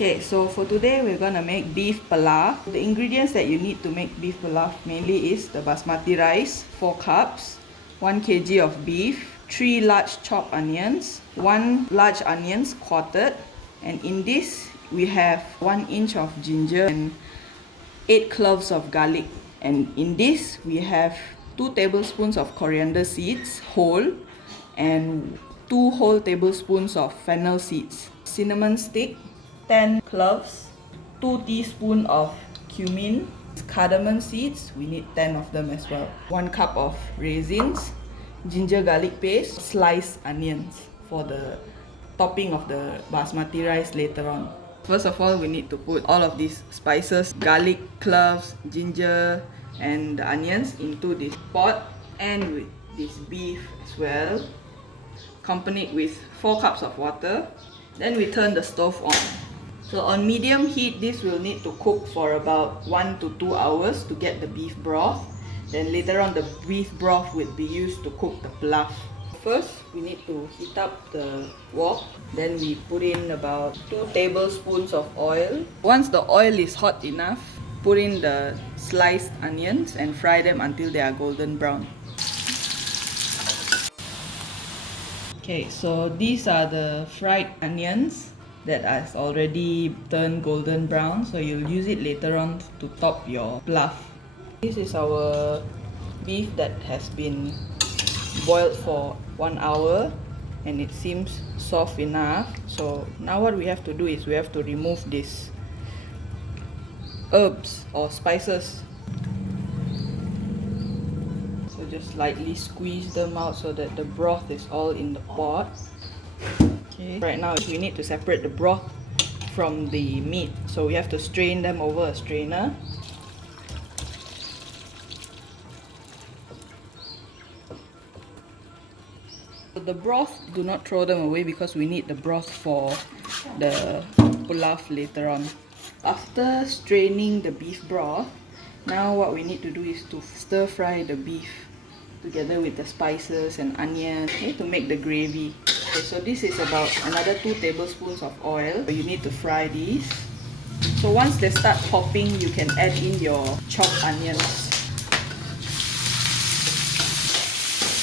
Okay, so for today we're gonna make beef pilaf. The ingredients that you need to make beef pilaf mainly is the basmati rice, 4 cups, 1 kg of beef, 3 large chopped onions, 1 large onions quartered, and in this we have 1 inch of ginger and 8 cloves of garlic. And in this we have 2 tablespoons of coriander seeds whole and 2 whole tablespoons of fennel seeds, cinnamon stick, 10 cloves, 2 teaspoons of cumin, cardamom seeds, we need 10 of them as well, 1 cup of raisins, ginger garlic paste, sliced onions for the topping of the basmati rice later on. First of all, we need to put all of these spices, garlic, cloves, ginger and the onions into this pot, and with this beef as well, accompanied with 4 cups of water. Then we turn the stove on. So on medium heat, this will need to cook for about 1 to 2 hours to get the beef broth. Then later on, the beef broth will be used to cook the pilaf. First, we need to heat up the wok. Then we put in about 2 tablespoons of oil. Once the oil is hot enough, put in the sliced onions and fry them until they are golden brown. Okay, so these are the fried onions that has already turned golden brown, so you'll use it later on to top your pilaf. This is our beef that has been boiled for 1 hour and it seems soft enough. So now what we have to do is we have to remove these herbs or spices. So just lightly squeeze them out so that the broth is all in the pot. Okay. Right now we need to separate the broth from the meat, so we have to strain them over a strainer. The broth, do not throw them away because we need the broth for the pilaf later on. After straining the beef broth, now what we need to do is to stir fry the beef together with the spices and onions, okay, to make the gravy. Okay, so this is about another 2 tablespoons of oil. You need to fry these. So once they start popping, you can add in your chopped onions.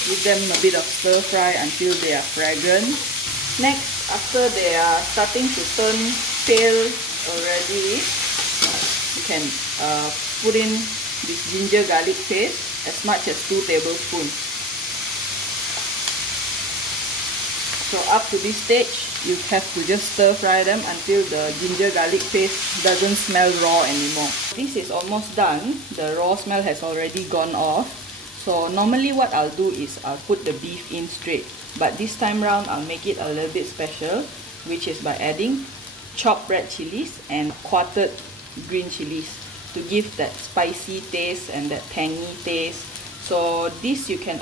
Give them a bit of stir fry until they are fragrant. Next, after they are starting to turn pale already, you can put in this ginger garlic paste as much as 2 tablespoons. So up to this stage, you have to just stir fry them until the ginger garlic paste doesn't smell raw anymore. This is almost done. The raw smell has already gone off. So normally what I'll do is I'll put the beef in straight, but this time round I'll make it a little bit special, which is by adding chopped red chilies and quartered green chilies to give that spicy taste and that tangy taste. So this you can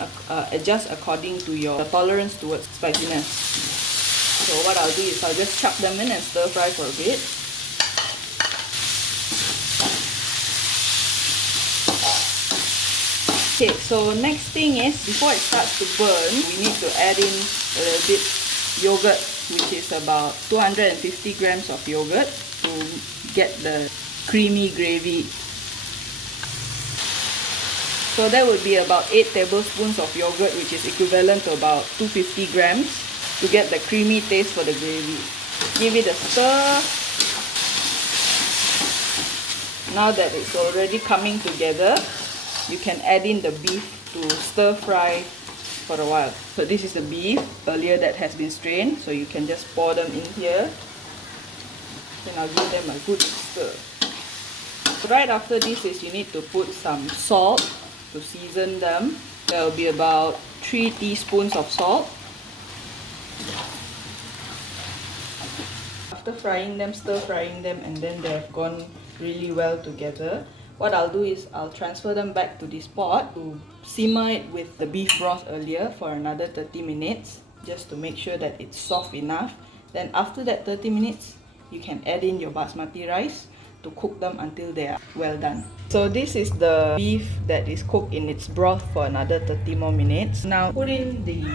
adjust according to your tolerance towards spiciness. So what I'll do is I'll just chuck them in and stir fry for a bit. Okay, so next thing is, before it starts to burn, we need to add in a little bit yogurt, which is about 250 grams of yogurt to get the creamy gravy. So that would be about 8 tablespoons of yogurt, which is equivalent to about 250 grams to get the creamy taste for the gravy. Give it a stir. Now that it's already coming together, you can add in the beef to stir fry for a while. So this is the beef earlier that has been strained, so you can just pour them in here. Then I'll give them a good stir. So right after this is you need to put some salt to season them. There will be about 3 teaspoons of salt. After frying them, stir frying them, and then they have gone really well together, what I'll do is I'll transfer them back to this pot to simmer it with the beef broth earlier for another 30 minutes, just to make sure that it's soft enough. Then after that 30 minutes, you can add in your basmati rice to cook them until they are well done. So this is the beef that is cooked in its broth for another 30 more minutes. Now put in the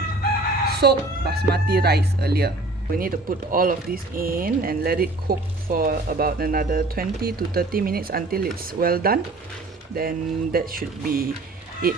soaked basmati rice earlier. We need to put all of this in and let it cook for about another 20 to 30 minutes until it's well done. Then that should be it.